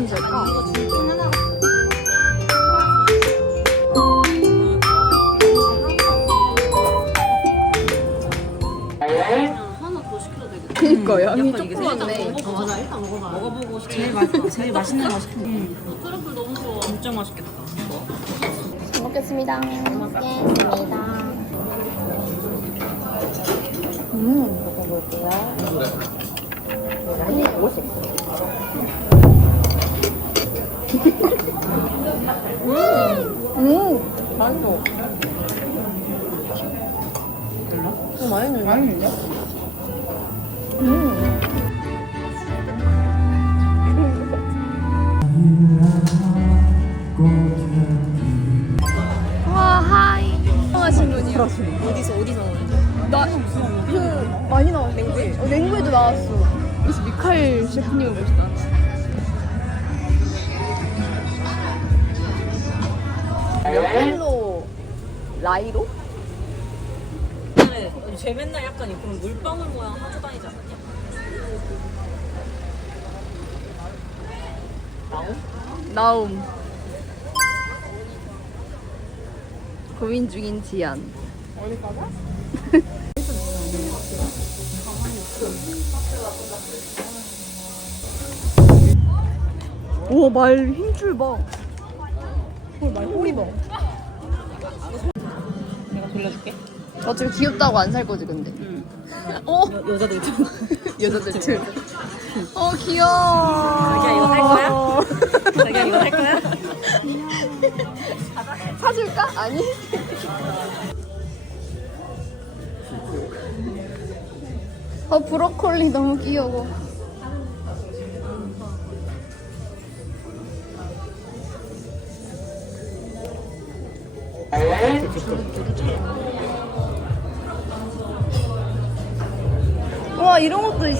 하면 될까? 그니까 양이 조그맣네. 먹어봐 어, 일단 먹어봐 먹어보고 제일 맛 제일 맛있는 거 시킨 거 음. 음. 트러플 너무 좋아. 진짜 맛있겠다. 잘 먹겠습니다. 먹겠습니다. 음. 음. 먹어볼게요. 네. 50 음, 맛있어. 어, 맛있는데? 맛있는데? 음. 어디서 어디서 나, 그, 많이? 어, 냉구에도 나왔어. 그래서 미카엘 셰프님을 헬로 라이로? 옛날에 쟤 맨날 약간 그런 물방울 모양 하고 다니지 않았냐? 나움. 고민 중인 지안. 어디 가자? 오, 말 힘줄 봐. 어, 말 꼬리 봐. 내가 돌려줄게. 나 지금 귀엽다고 안 살 거지, 근데. 응. 어? 여, 여자들 좀. 여자들 들. 어, 귀여워. 자기야, 이거 살 거야? 자기야 이거 할 거야? 사줄까? 아니. 어, 브로콜리 너무 귀여워.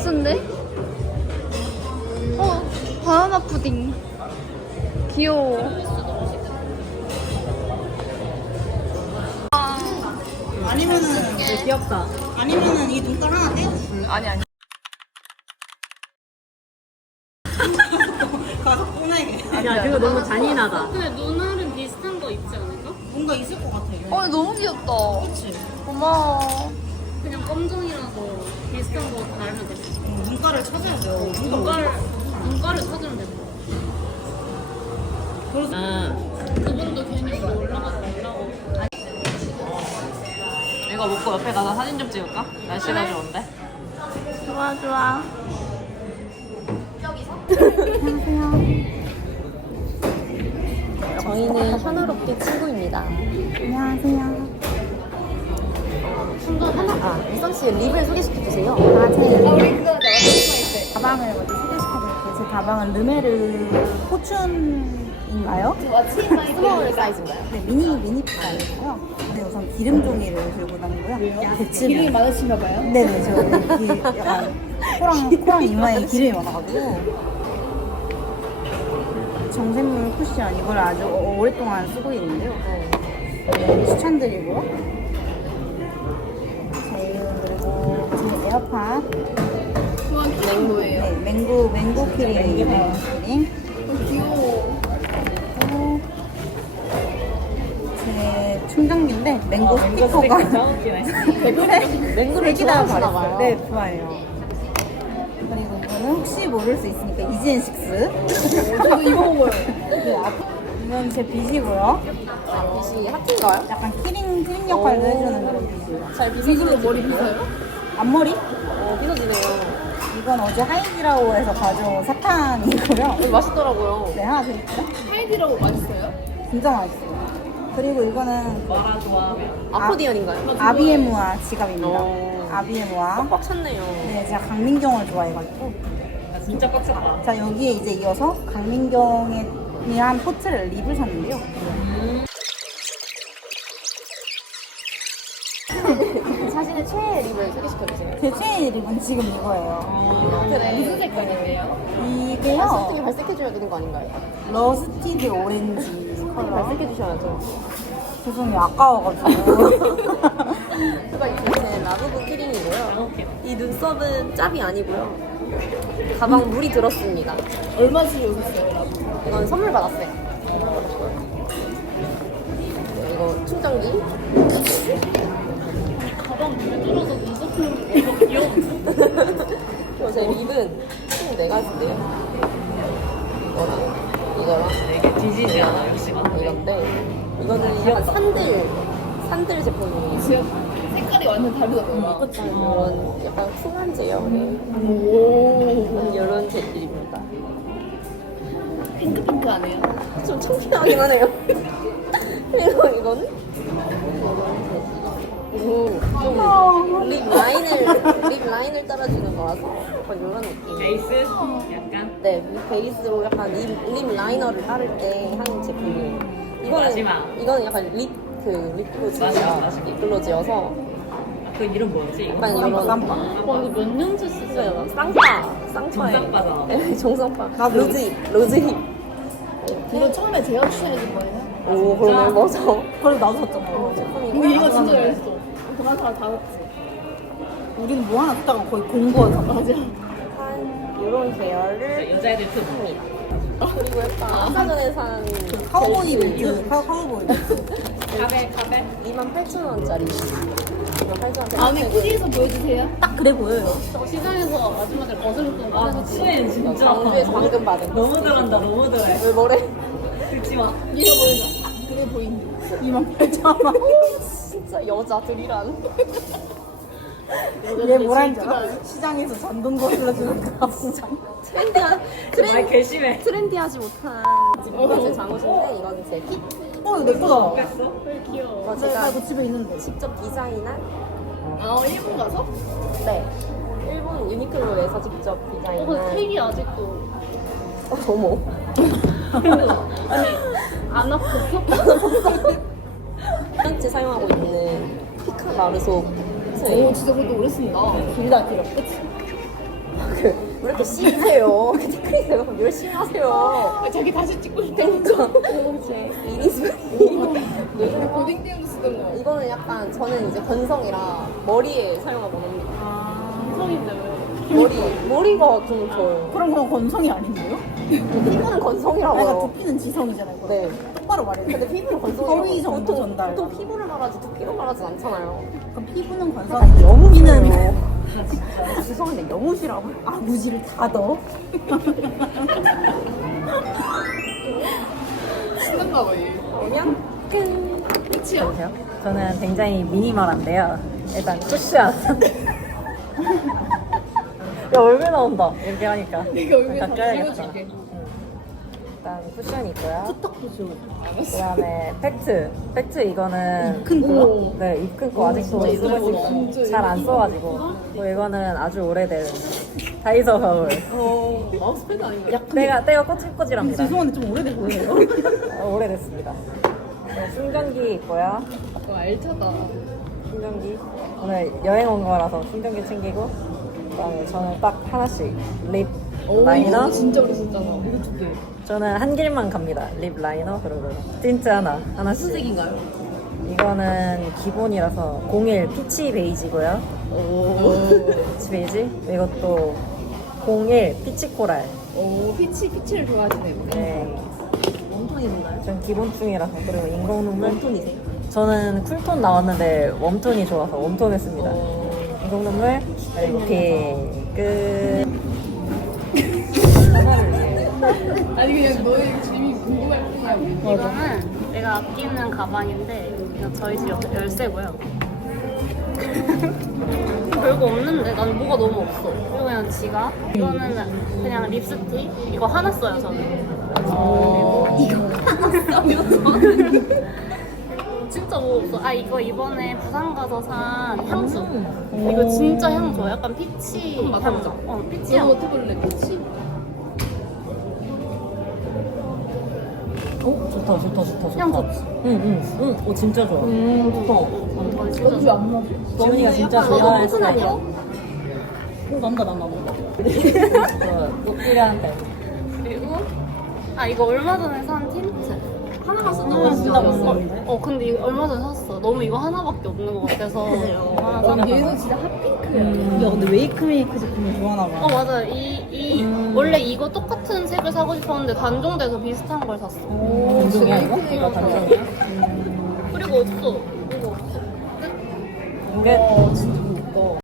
있었네? 어, 바나나 푸딩. 귀여워. 아니면은 되게 귀엽다. 아니면은 이 눈깔 하나 떼. 아니, 아니. 가서 꺼내게. 야 그거 너무 잔인하다. 근데 누나는 비슷한 거 입지 않을까? 뭔가 있을 것 같아. 어, 너무 귀엽다. 그렇지. 고마워. 그냥 검정이라서 비슷한 거 달면 돼. 음, 눈깔을 찾아야 돼요. 눈깔 눈깔, 눈깔을 찾으면 돼. 아 그분도 괜히 뭐 올라가서 올라고. 이거 먹고 옆에 가서 사진 좀 찍을까? 날씨가 좋은데. 좋아, 좋아. 저희는 현아롭게 친구입니다. 안녕하세요. 하나 아 미선 씨 립을 소개시켜 주세요. 아, 제 가방을 먼저 소개시켜드릴게요. 제 가방은 르메르 포춘인가요? 스몰 사이즈인가요? 네, 미니 미니 사이즈고요. 네, 우선 기름 종이를 들고 다니고요. 기름이 많으신가 봐요? 네네, 저 기, 약간 코랑 코랑 이마에 기름이 많아가지고 정샘물 쿠션 이걸 아주 오- 오랫동안 쓰고 있는데요. 네, 추천드리고요. 제 에어팟 맹구예요. 네, 맹고 맹고 키링 맹고 키링. 귀여워. 그리고 제 충전기인데 맹고 스티커가 네, 맹구를 다 좋아하시나 봐요. 네, 좋아해요. 그리고 이거는 혹시 모를 수 있으니까 이지앤식스. 저도 이거 먹어요. 이건 제 빗이고요. 빛이 하트인가요? 약간 키링 키링 역할도 해주는 그런 빗이에요. 잘 빗어지는 머리 빗어요? 앞머리? 어 빗어지네요. 이건 어제 하이디라오에서 가져온 사탕이고요. 이거 맛있더라고요. 네, 하나 드릴게요. 하이디라고 맛있어요? 진짜 맛있어요. 그리고 이거는 마라 좋아하면 아코디언인가요? 아비에무아 지갑입니다. 오. 아비에무아. 꽉 찼네요. 네, 제가 강민경을 좋아해가지고. 나 진짜 꽉 찼다. 자, 여기에 이제 이어서 강민경에 대한 포트를 립을 샀는데요. 최애 립을 소개시켜 주세요. 제 최애 립은 지금 이거예요. 무슨 색깔인데요? 이게요. 발색해줘야 되는 거 아닌가요? 러스티드 오렌지 컬러. 발색해주셔야죠. 죄송해요. 아까워가지고. 제가 이제 라브브 키링이고요. 이 눈썹은 짭이 아니고요. 가방 물이 들었습니다. 얼마 주고 오셨어요, 라고? 이건 선물 받았어요. 네, 이거 충전기. 제 립은 총 4가지인데요. 이거랑, 이거랑, 이게 뒤지지 않아, 역시가. 이건데, 이거는 약간 산들, 산들 제품이에요. 지금 색깔이 완전 다르다. 그치? 이런 약간 쿨한 제형의 오. 이런 재질입니다. 핑크핑크하네요. 좀 청순하긴 하네요. 그리고 이거는 오, 립 라인을 립 라인을 따라주는 거라서 약간 이런 느낌. 베이스? 약간? 네, 베이스로 약간 립, 립 라이너를 따를 때 하는 제품이에요. 이거는 마지막. 이거는 약간 립그 립글로즈야. 립글로즈여서 그 이름 뭐였지? 이거? 약간 이런 쌈바. 와, 이거 몇 년째 쓰세요? 쌍파, 쌍파에 정상파잖아. 네, 정상파. 나도. 로즈힙, 로즈힙. 이거 처음에 제가 추천해준 거예요. 오, 그러네, 맞아. 그래도 나도 샀잖아. 근데 이거 진짜 잘했어. 그만 사람 다 샀지. 우리는 뭐 하나 쓰다가 거의. 맞아. 한 이런 계열을 여자애들 특 삽니다. 그리고 약간 아까 전에 산 카우보이 벨트. 카- 카우보이 벨트. 가벨, 가벨. 28,000원짜리. 28,000원짜리. 안에 후기에서 보여주세요. 딱 그래 보여요. 시장에서 마지막에 거슬렸던 거. 아, 수혜는 진짜. 광주에서 방금 받은 거. 너무 잘한다, 너무 잘해. 왜 뭐래? 듣지 마. 이거 보여줘. 아, 그래 보인다. 28,000원. 진짜 여자들이란. 얘 뭐라는 줄 알아? 시장에서 잔돈거리를 주는 거 진짜. 트렌디한, 말 트렌, 개심해. 트렌디하지 못한 이거 제 잠옷인데 이건 제 핏. 어, 이거 내 거다. 뺐어? 귀여워. 나 제가 이거 집에 있는데. 직접 디자인한 아, 일본 가서? 네. 일본 유니클로에서 직접 어, 디자인한. 근데 색이 아직도. 어, 어머. 아니, 안 아팠어? 현재 사용하고 있는 피카 마르소 오, 네. 진짜 그것도 오래 쓴다. 둘다 길어. 그치? 그왜 이렇게 씻으세요? 티크리세요? 열심히 하세요. 아, 자기 다시 찍고 싶다. 그러니까 이니스 예전에 고딩 때문에 쓰던 거. 이거는 약간 저는 이제 건성이라 머리에 사용하고 합니다. 성인데 왜? 머리 머리가 좀 저요. 그럼 그건 건성이 아닌데요? 피부는 건성이라고요. 두피는 지성이잖아요. 그럼. 네. 똑바로 말해. 근데 피부는 건성이라고. 거의 정도 보통, 전달. 보통 피부를 말하지 두피를 말하지 않잖아요. 그럼 피부는 건성이 너무 싫어요. 죄송한데 너무 싫어. 아 무지를 다 넣어? 쓰는가 봐, 얘. 그냥 끝이야. 저는 굉장히 미니멀한데요. 일단 쿠션. 야 얼굴 나온다. 이렇게 하니까. 내가 얼굴에 다 껴야겠다. 찍어줄게. 일단 쿠션이 있고요. 그다음에 팩트. 팩트 이거는 입큰 거야? 네 입큰 거 아직도 쓰고 있고 잘안 써가지고. 또 이거는 아주 오래된 다이소 거울. 어, 마우스패드 아닌가요? 때가 때가 꼬질꼬질합니다. 죄송한데 좀 오래돼 보여요. 아, 오래됐습니다. 네, 충전기 있고요. 어, 알차다. 충전기 오늘 여행 온 거라서 충전기 챙기고 그다음에 저는 딱 하나씩 립 오, 라이너 진짜 오래 썼잖아. 이거 두 개. 저는 한 길만 갑니다. 립 라이너? 그리고. 틴트 하나. 하나씩. 무슨 색인가요? 이거는 기본이라서 01 피치 베이지고요. 오. 피치 베이지? 이것도 01 피치 코랄. 오, 피치, 피치를 좋아하시네요. 네. 웜톤인가요? 전 기본충이라서. 그리고 인공 눈물? 웜톤이세요? 저는 쿨톤 나왔는데 웜톤이 좋아서 웜톤 했습니다. 인공 눈물? 그리고 핑 아니, 그냥 너의 재미 궁금할 뿐이야. 이거는 내가 아끼는 가방인데 그냥 저희 집 열- 열쇠고요. 별거 없는데 난 뭐가 너무 없어. 그리고 그냥 지갑. 이거는 그냥 립스틱. 이거 하나 써요 저는. 저는. 진짜 뭐 없어. 아 이거 이번에 부산 가서 산 향수. 이거 진짜 향 좋아. 약간 피치 향. 어 피치 향. 맡아볼래, 피치? 좋다 좋다 좋다 좋다 향 좋지. 응응응 오 진짜 좋아 음, 좋다. 어, 너도 왜안 먹어? 지훈이가 진짜 좋아할? 스타일이야 어, 남다 남아. 그 녹비라한테 그리고 아 이거 얼마 전에 산 틴트 하나만 쓴다고 진짜 어, 어 근데 이거 얼마 전에 샀어. 너무 이거 하나밖에 없는 것 같아서 하나 샀어. 얘도 진짜 핫핑크야. 야 근데 웨이크메이크 제품을 좋아하나 봐. 어 맞아 이, 이 원래 이거 똑같은 색을 사고 싶었는데 단종돼서 비슷한 걸 샀어 단종이야 이거? 이거 단종이야? 그리고 없어 이거 없어 끝.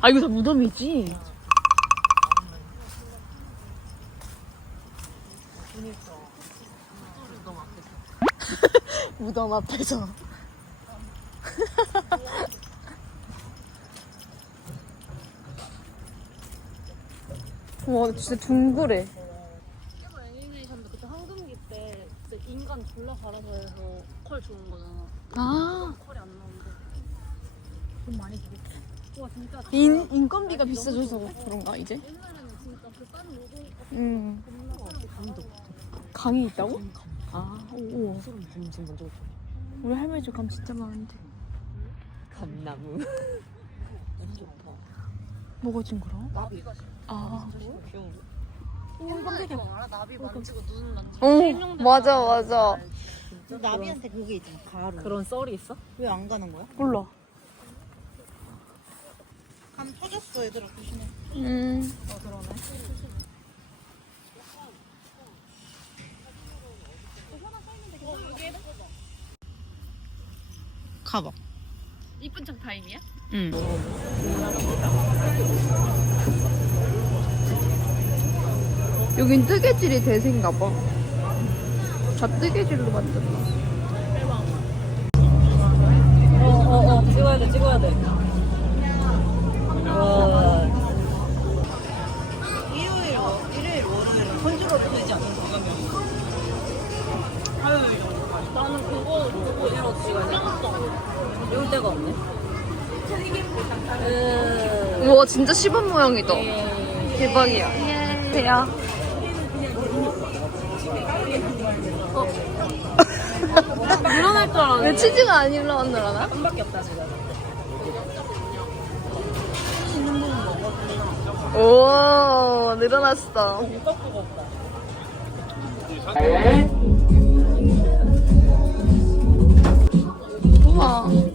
아 이거 다 무덤이지? 무덤 앞에서. 와 진짜 둥그래 이거 애니메이션도 그때 황금기 때 진짜 인간 졸라 갈아서 해서 컬 좋은 거잖아. 아. 컬이 안 나오는데. 돈 많이 들었지 와 진짜. 인, 인건비가 비싸져서 그런가 이제? 옛날에는 진짜 그 다른 노동 음 강이 있다고? 아 오. 감 지금 먼저 우리 할머니 집 감 진짜 많은데 감나무. 뭐가 징그러? 아 나비 만지고 눈 만지고 어, 맞아 맞아 나비한테 그게 있잖아. 가루. 그런 썰이 있어? 왜 안 가는 거야? 몰라 감 터졌어 얘들아 조심해. 음 가봐. 이쁜 척 타임이야? 응. 여긴 뜨개질이 대세인가 봐. 다 뜨개질로 만들었나? 어어어 찍어야 돼 찍어야 돼. 와. 일요일, 월- 일요일, 월요일 손주로 되지 않는 거 나는 그거 그거 이거 찍었어 이럴 데가 없네. 으. 우와 진짜 시범 모양이다. 대박이야. 대야. 일어날 줄 알았는데 왜 치즈가 안 일어났느라나? 한 밖에 없다 지금. 오 늘어났어. 우와. 우 와.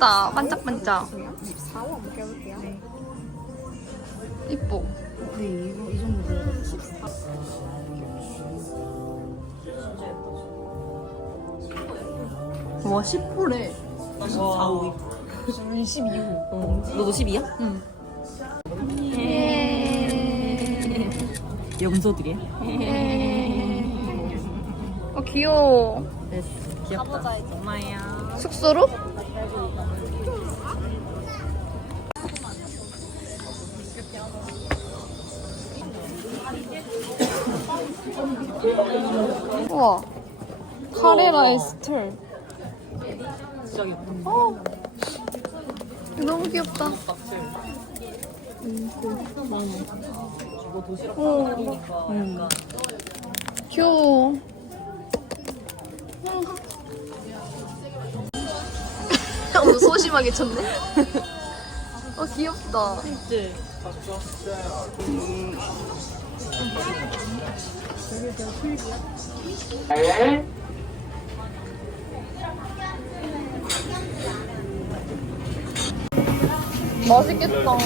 와 이쁘다. 반짝반짝. 4호 한번 껴볼게요. 이뻐. 네, 이거 이 정도. 와 10호래. 4, 5, 22호. 어. 너도 12야? 응. 염소들이. 어 귀여워. 됐어. 귀엽다. 엄마야. 숙소로? 우와. 카레라 에스텔. 어. 너무 귀엽다. 싸니까 약간 귀여워. 너무 소심하게 쳤네. 어 귀엽다. 그치? 맛있겠다.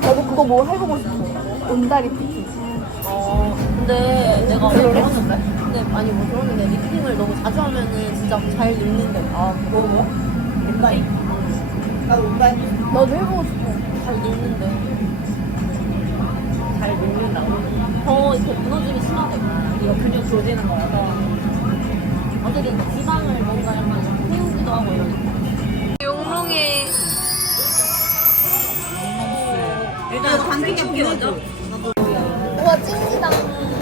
나도 그거 뭐 해보고 싶어. 온다리 피키. 어, 근데 내가 어제 들었는데? 근데 아니 뭐 들었는데 리프팅을 너무 자주 하면은 진짜 잘 늙는데. 아, 그거 뭐? 온다리. 나도 온다리. 나도 해보고 싶어. 잘 늙는데. 잘 먹는다. 더 이렇게 무너지기 심하대. 이거 근육 조지는 거라서 어쨌든 지방을 뭔가 약간 태우기도 하고 이러니까. 용롱이 일단 반죽이 먼저. 우와 찐이다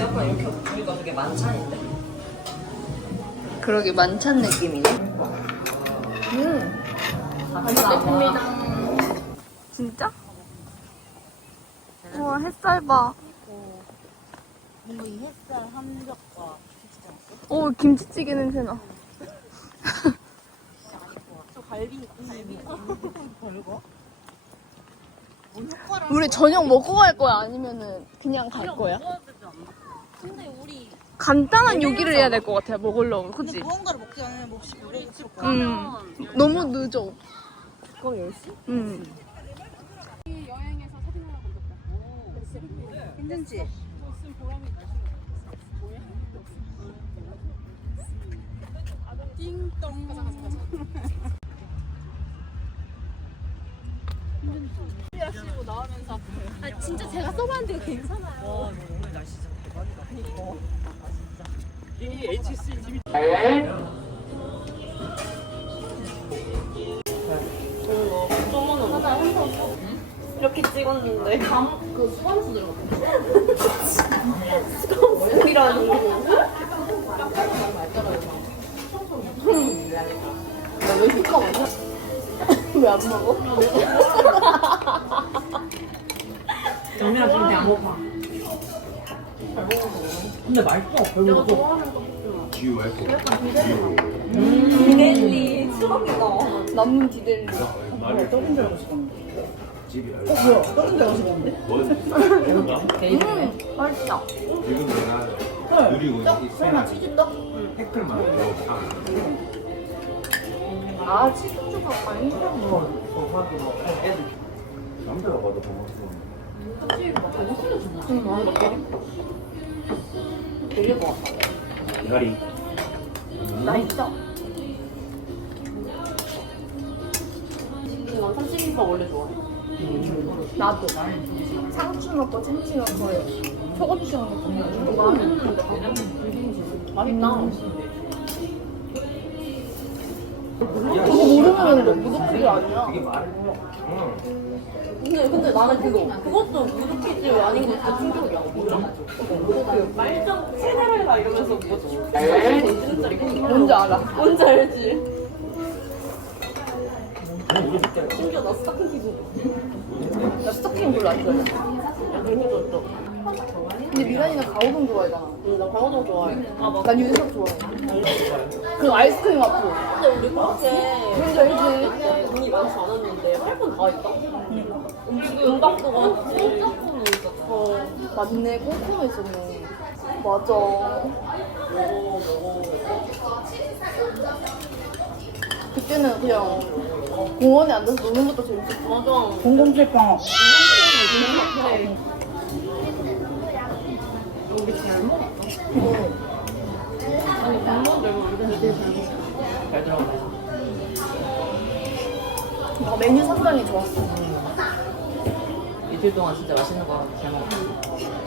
약간 이렇게 보니까 되게 만찬인데? 그러게 만찬 느낌이네 진짜? 우와 햇살 봐 뭔가 이 햇살 함적과 오 김치찌개 냄새 나. 우리 저녁 먹고 갈 거야 아니면은 그냥 갈 거야? 근데 우리 간단한 요기를 해야 될 것 같아 먹으려면 그치? 무언가를 먹지 않으면 몹시 배고플 거야. 응 너무 늦어 그럼 10시? 응 힘든지. 띵동. 가자 가자. 아 진짜 제가 써봤는데 괜찮아요. 오늘 날씨 진짜 대박이다. 이렇게 찍었는데 감 그 수감수 들어갔어. 수감수이라니. 왜 휘까 많아? 왜 안 먹어? 정민아 지금 배안 고파. 근데 맛있어, 별로. 젤리 추억이다. 남는 디델리 떠든 줄 알고 싶었는데. 어 뭐야? 떠든 줄 알고 싶었는데. 개인적으로. 맛있다 지금 내가 그리고 이 설마 치즈떡? 아 치즈가 많이 남자가 봐도 보고 되게. 것 같다. 대가리 맛있어. 난 삼식이가 원래 좋아해. 나도. 상추 넣고 찜치 넣고 소고추 넣고. 맛있다. 그거 모르면 무조건 아니야 근데 근데 나는 그거 그것도 무드키즈 아닌 거 진짜 충격이야. 그 말정 세대를가 이러면서 뭐지? 던지는 짤이 뭔지 알아 뭔지 알지? 심지어 나 스타킹 끼고 나 스토킹 별로 안 좋아해 너무 좋았어. 근데 미란이는 가오동 좋아하잖아 응, 나 강호동 좋아해. 아. 난 윤석 좋아해 그 아이스크림 와플 근데 우리 그렇게 뭔지 알지? 그때 돈이 많지 않았는데 할건 다 있다. 음박도가 진짜 큰 있었어. 맞네 꼼꼼했었네 맞아 그때는 그냥 공원에 앉아서 노는 것도 재밌었어 맞아. 공공칠빵. 잘 들어가. 아, 메뉴 상당히 좋았어 이틀 동안 진짜 맛있는 거 잘 먹었어.